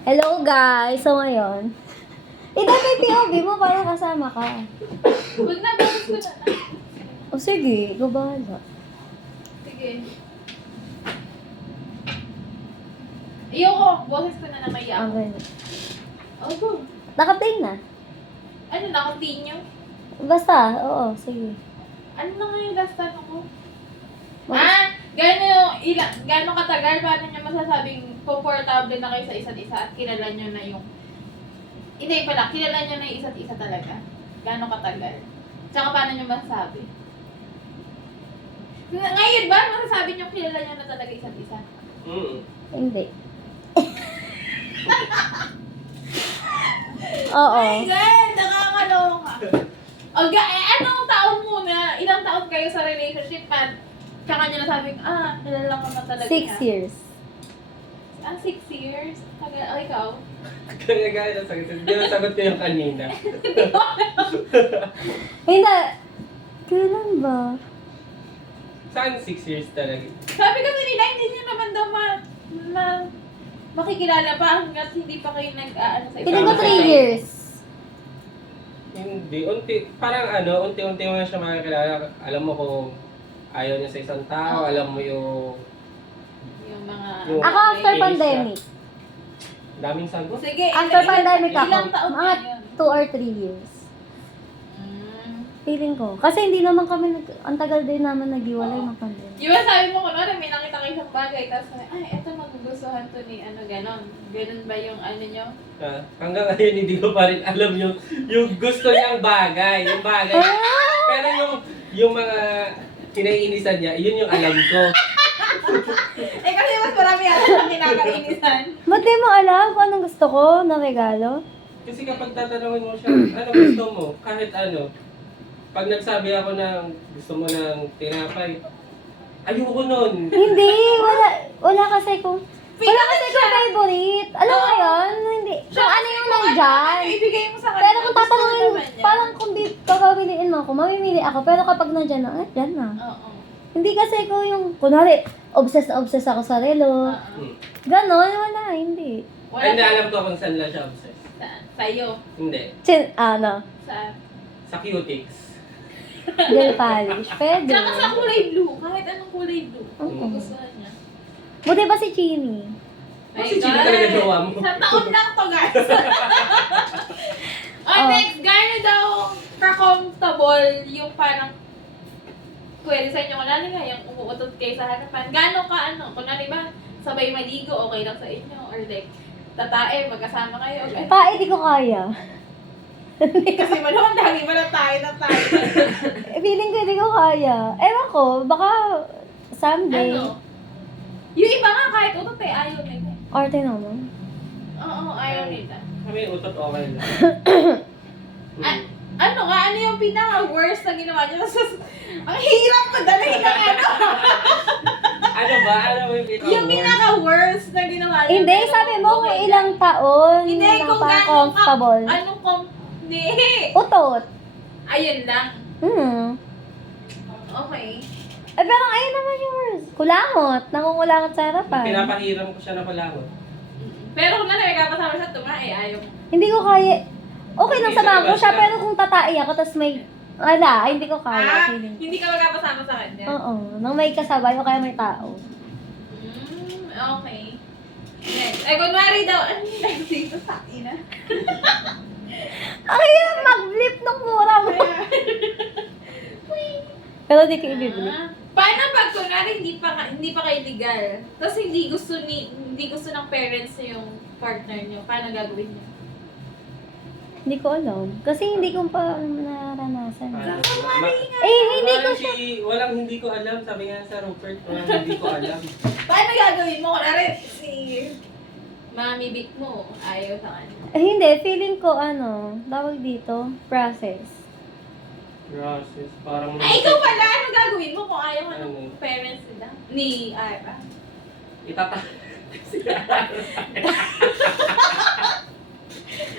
Hello guys! So ngayon, dapat POV mo para kasama ka. Huwag na, bawas ko na. O sige, ikaw bahala. Sige. Ayoko, boses ko na namaya ako. Okay. Oh, go. Nakaplay na. Ano, nakatinyo? Basta, oo, sige. Ano na nga yung last tanong ko? Mag- Gano'ng katagal, paano nyo masasabing comfortable na kayo sa isa't isa at kilala nyo na yung... Hindi pala, kilala nyo na yung isa't isa talaga. Gano'ng katagal? Tsaka paano nyo masasabi? Ngayon ba, masasabi nyo kilala nyo na talaga isa't isa? Hindi. Oo. Oh my God! Nakakaloka! Anong taon muna? Ilang taon kayo sa relationship at tsaka nyo nasabing, kilala ko na talaga 6 years. 6 years? Tagal, ikaw? Kaya gaya ng sagot. Hindi na sagot ko yung kanina. Hindi. Kailan ba? Sa akin, 6 years talaga. Sabi kasi nila, hindi nyo naman daw makikilala pa hanggat hindi pa kayo nag-ano sa Feeling ko 3 years. Hindi. Unti-unti mo na siya makakilala. Alam mo kung ayaw niya sa isang tao, alam mo yung mga... Ako after pandemic. daming sagot. Sige, After pandemic ako. ilang taon Mga na yun? 2 or 3 years. Feeling ko. Kasi hindi naman kami, ang tagal din naman naghiwalay ng pandemic. Yung sabi mo kunwari, may nakita kayo isang bagay, tapos eto magugustuhan to ni ganon. Ganon ba yung ano nyo? Hanggang ngayon, hindi ko pa rin alam yung gusto niyang bagay. Yung bagay. Pero yung mga kinaiinisan niya, yun yung alam ko. Kasi mas marami yata ang kinakainisan. Ba't di mo alam kung anong gusto ko na regalo? Kasi kapag tatanungin mo siya, ano gusto mo? Kahit ano. Pag nagsabi ako ng gusto mo ng tinapay, ayoko nun. Hindi, wala kasi kung favorite. Alam mo yun? Hindi. Kung ano yung nandyan. Ibigay mo sa kanya. Pero kung gusto tatanungin, naman niya. parang kung papabiliin mo ako, mamimili ako. Pero kapag nandyan na, dyan na. Oo. Hindi kasi ko yung, kunwari, obsessed na obsessed ako sa relo. Ganon, wala, hindi. Ay, hindi alam ko kung saan lang siya obsessed. Sa'yo. Hindi. Sa... Sa cutics. Gel polish. Pwede. Tsaka sa kulay blue. Kahit anong kulay blue. Oo. Gustuhan niya. Buti ba si Chini? Kasi chino talaga jowa mo. Sa taon lang to, guys. Next, gano'n daw ka-comfortable yung parang pwede sa inyo, kunwari nga, yung umuutot kayo sa harapan. Gano'n ka, kunwari ba, sabay maligo, okay lang sa inyo? Or like, tatae, magkasama kayo? Okay. Di ko kaya. Kasi naman, lagi mo na tayo. Feeling ko hindi ko kaya. Ewan ko, baka someday. Yung iba nga, kahit utot ayaw nila. Arte naman. Oo, ayaw nila. Kami utot okay lang. Ano yung pinaka-worst na ginawa niyo? Ang hirap madalhin ng Ano ba? Ano mo yung Yung pinaka-worst na ginawa niyo? Hindi, sabi mo kung ilang taon Hindi, na kung parang gano'n comfortable. Hindi. Utot. Ayun lang. Okay. Pero ayun naman yung worst. Kulangot. Nangungulangot sa harapan. Pinapahiram ko siya na palangon. Pero kung na nagkakasama siya, tumae, ayaw mo. Hindi ko kaya. Okay lang Hindi sa sa bago labas siya, ka. pero kung tatai ako, tapos may... hindi ko kaya. Feeling. Hindi ka magkakasama sa kanya? Oo. Nang may kasabay o kaya may tao. Okay. Next. Ay, kunwari daw, ano yung next dito sa ina? Ay, mag-flip nung mura mo. Pero di ko i-flip. Paano pag kunwari hindi pa kayo legal? Tapos hindi gusto ng parents niyo yung partner niyo. Paano gagawin niyo? Hindi ko alam. Kasi hindi ko pa naranasan. Hindi ko siya. Walang hindi ko alam. Sabi nga sa Rupert, walang hindi ko alam. Paano gagawin mo? Kunwari, si Mami Vic mo, ayaw sa kanya. Hindi, feeling ko tawag dito, process. Process. Parang... Ay, ikaw pala! Ano gagawin mo kung ayaw ka ng Ano? parents nila? Ni Ara.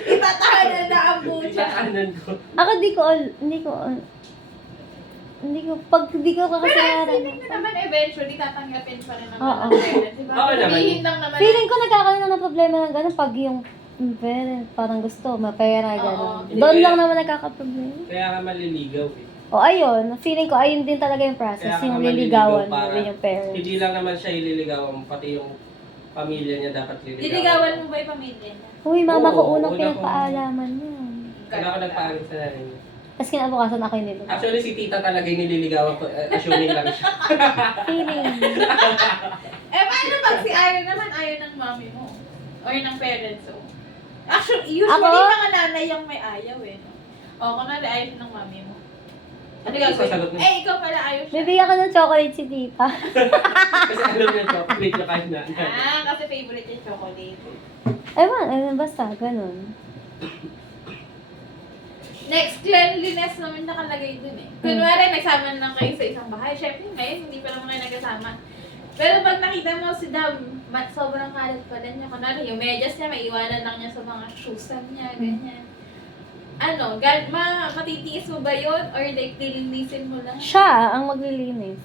Itatahanan na ang bucha. Itatahanan ko. Ako hindi ko Hindi ko, pag hindi ko Pero ang kakasalanan. feeling ko naman eventually tatanggapin pa rin naman Oo. ng parents. Diba? Oo naman. Sabihin lang naman. Feeling ko nagkakaroon ng problema ng gano'n pag yung parent parang gusto, mapera, Oo. gano'n. Hindi Doon kaya- lang naman nagkakaproblema. Kaya ka maliligaw eh. O ayun, feeling ko ayun din talaga yung process, Kaya ka yung maliligaw liligawan mo para- with yung parents. Hindi lang naman siya ililigawan, pati yung pamilya niya dapat liligawan. Liligawan mo ba yung pamilya niya? Uy, mama ko Oo, unang una pinagpaalaman niya. Wala ako nagpaalam sa nanay niya. Tapos kinabukasan ako yung niligaw. Actually, si tita talaga yung nililigawan ko. Assuming lang siya. Feeling. Eh, paano pag si Aaron naman ayaw ng mami mo? Or ng parents mo? Actually, usually Ako? mga nanay yung may ayaw eh. No? O, kunwari ayaw siya ng mami mo. Ano Sasagot gagawin? mo. Eh, ikaw pala ayaw siya. Bibigyan ko ng chocolate si tita. Kasi alam niya chocolate niya kahit na. Kasi favorite yung chocolate. Ewan, basta, ganun. Next, cleanliness naman nakalagay dun eh. Kunwari, nagsama na lang kayo sa isang bahay. Siyempre, ngayon, hindi pa naman kayo nagkasama. Pero pag nakita mo si Dam, sobrang kalat pala niya. Kunwari, yung medyas niya, may iwanan lang niya sa mga shoesan niya, ganyan. Ano, matitiis mo ba yun? Or like, dilinisin mo lang? Siya ang maglilinis.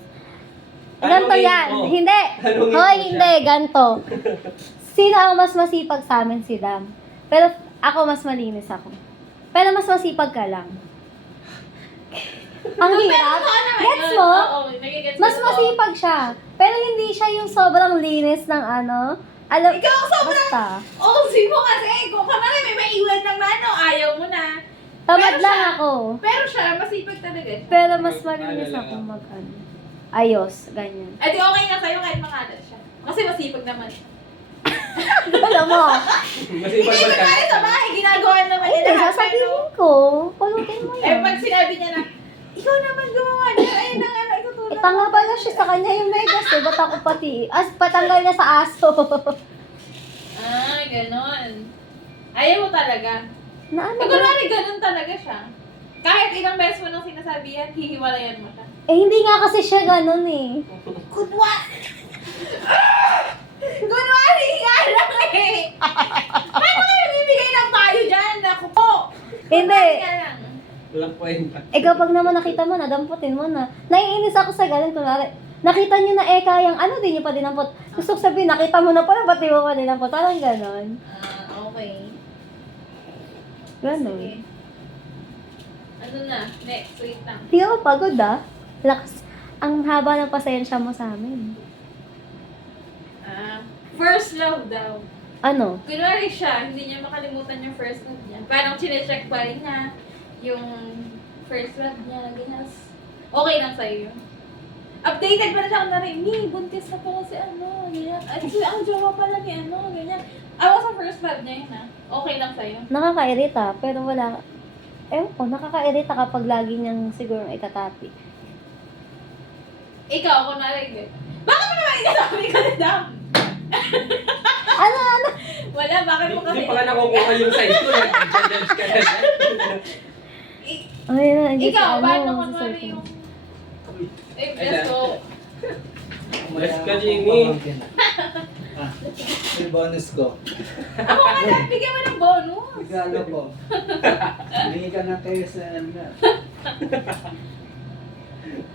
Tanungin Ganto yan. mo. Hindi. Tanungin mo Hoy, siya. hindi. Ganto. Sino ang mas masipag sa amin? Si Dam. Pero ako mas malinis ako. Pero mas masipag ka lang. Ang hirap. Gets mo? Oo, nagigets Mas ko. masipag siya. Pero hindi siya yung sobrang linis ng ano. Alam, Ikaw ang sobrang basta. OC mo kasi. Kung kunwari may maiwan ng ano, ayaw mo na. Tamad Pero lang siya- ako. Pero siya, masipag talaga siya. Pero mas malinis Ano lang ako ako. mag ano. Ayos, ganyan. Ay, di okay na sa'yo kahit makalat siya. Kasi masipag naman. Alam mo. Masipag Hindi, kunwari sa bahay, ginagawa naman Hindi, nila. sasabihin ko. Pulutin mo Eh, yan. pag sinabi niya na, ikaw naman gumawa niya, ayun na nga, itutulong. Tanga pala siya sa kanya yung megas eh. Ba't ako pati? Patanggal niya sa aso. Ah, ganon. Ayaw mo talaga. Na ano Pag ba? kunwari, ganon talaga siya. Kahit ilang beses mo nang sinasabi yan, hihiwalayan mo siya. Eh, hindi nga kasi siya ganun eh. Kunwari! Kunwari nga lang eh! Paano kayo bibigay ng payo dyan? Naku po! Hindi. Kunwari nga lang. Walang kwenta. Eh, kapag naman nakita mo na, damputin mo na. Naiinis ako sa ganun. Kunwari, nakita niyo na kayang ano, di niyo pa dinampot. Gusto ko sabihin, nakita mo na pala, ba't di mo pa dinampot? Parang ganun. Okay. Ganun. Sige. Ano na? Next, wait lang. Hindi ako pagod ah. Lakas. Ang haba ng pasensya mo sa amin. First love daw. Ano? Kunwari siya, hindi niya makalimutan yung first love niya. Parang chinecheck pa rin niya yung first love niya. Ganyan. Okay lang sa'yo yun. Updated pa rin siya. Kunwari, buntis na pala si ano. Ganyan. At ang jowa pala ni ano. Ganyan. Awa sa first love niya yun ah. Okay lang sa'yo. Nakakairita, pero wala. Ewan ko, nakakairita kapag lagi niyang siguro itatapi. Ikaw, kunwari, bakit mo naman inasabi ko na Dam? Ano? Wala, bakit mo kasi... Hindi pa nga nakukuha yung side ko. Nag-judge ka na. Ay, na, Ikaw, ano, paano sa kunwari cellphone. yung... Eh, bless ko. Bless ka, Jimmy. Yung bonus ko. Ako nga lang, bigyan mo ng bonus. Regalo ko. Hindi ka na kayo sa ano.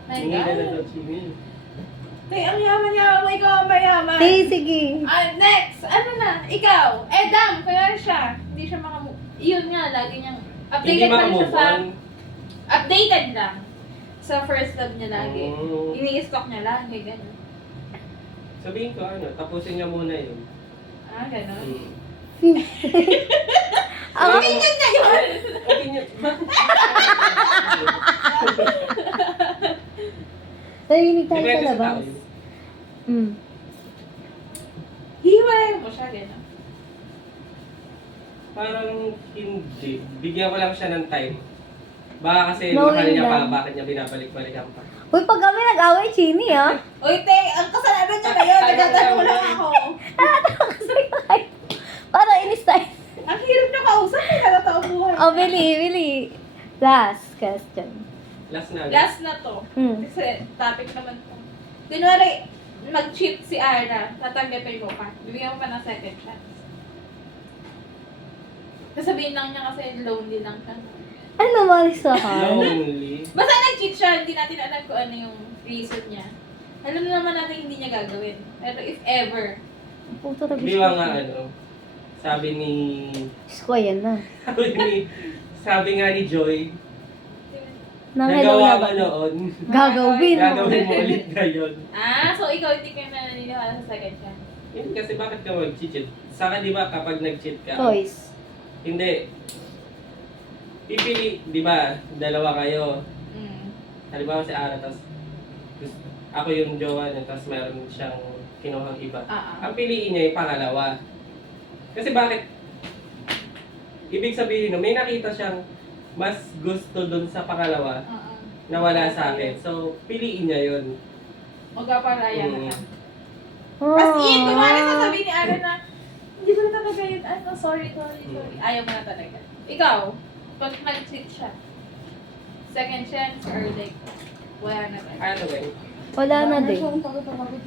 My Hindi na God. daw, Jimmy. Tay, ang yaman-yaman mo, ikaw ang mayaman. Sige. Next, ano na, ikaw. Dam, kaya siya. Hindi siya Yun nga, lagi niyang... Hindi Updated pa rin siya makamove sa... on. Updated lang. Sa first love niya lagi. Mm. Ini-stalk niya lagi, gano'n. Sabihin ko, tapusin niya muna yun. Gano'n. Ako, Opinion niya yun! Opinion. narinig tayo Depende sa sa tao labas. yun. Hihiwalay mo siya, gano'n. Parang hindi. Bigyan ko lang siya ng time. Baka kasi Knowing mahal niya pa, lang. bakit niya binabalik-balikan pa. Uy, pag kami nag-away, Chini ah. Uy, te, ang kasalanan niya na yun. Nagtatanong lang ako. Kasi kahit, para inis tayo. Ang hirap niyo kausap, eh, nagataong buhay. Oh, Bili. Last question. Last na. Last na to. Kasi topic naman to. Kunwari, mag-cheat si Ara, tatanggapin mo pa. Bibigyan mo pa ng second chance. Sasabihin lang niya kasi lonely lang siya. Ano marisahan? Lonely. Basta nag-cheat siya, hindi natin alam kung ano yung reason niya. Alam naman natin hindi niya gagawin. Pero if ever, Puto na Di ba nga ano, sabi ni, Diyos ko, ayan na. sabi nga ni Joy, Nangalaw na nagawa ba? mo noon, Gagawin mo. gagawin mo ulit ngayon. so ikaw hindi ka naniniwala sa second chance. Hindi kasi bakit ka mag-cheat? Sa akin di ba kapag nag-cheat ka, Choice. hindi, pipili, di ba, dalawa kayo. Halimbawa si Ara, tapos ako yung jowa niya, tapos meron siyang kinuhang iba. Ang piliin niya yung pangalawa. Kasi bakit? Ibig sabihin, no, may nakita siyang mas gusto dun sa pangalawa na wala sa akin. So, piliin niya yun. Magkaparaya na ka. Oh. As in, kunwari sasabihin ni Aaron na, hindi ko na talaga yun, sorry. Ayaw mo na talaga. Ikaw, pag nag-cheat siya, second chance or like, wala na talaga. Ano ba yun? Wala na din.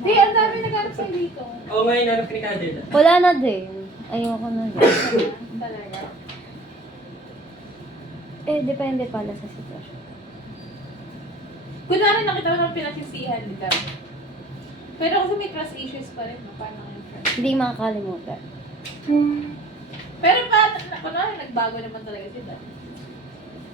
Di, ang dami naghanap sa'yo dito. Oo nga yun, hanap ni Kadel. Wala na din. Ayoko na din. Talaga. Depende pala sa sitwasyon. Kunwari nakita mo ng pinagsisihan dito. Pero kasi may trust issues pa rin, no? Paano yung trust? Hindi makakalimutan. Pero paano, kunwari nagbago naman talaga sila.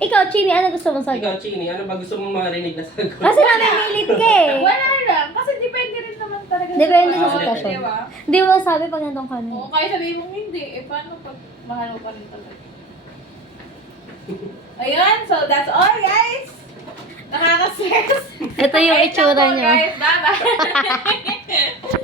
Ikaw, Chini, ano gusto mong sagot? Ikaw, Chini, ano ba gusto mong marinig na sagot? Kasi namimilit ka eh. Wala lang, kasi depende rin naman talaga Depende sa sitwasyon, sitwasyon. di ba? Hindi mo sabi pag nandun ka na. Oo, kaya sabihin mo hindi, paano pag mahal mo pa rin talaga? Ayun, so that's all guys! Nakaka-stress! Ito yung Ayun lang itsura po, niyo. guys, bye-bye!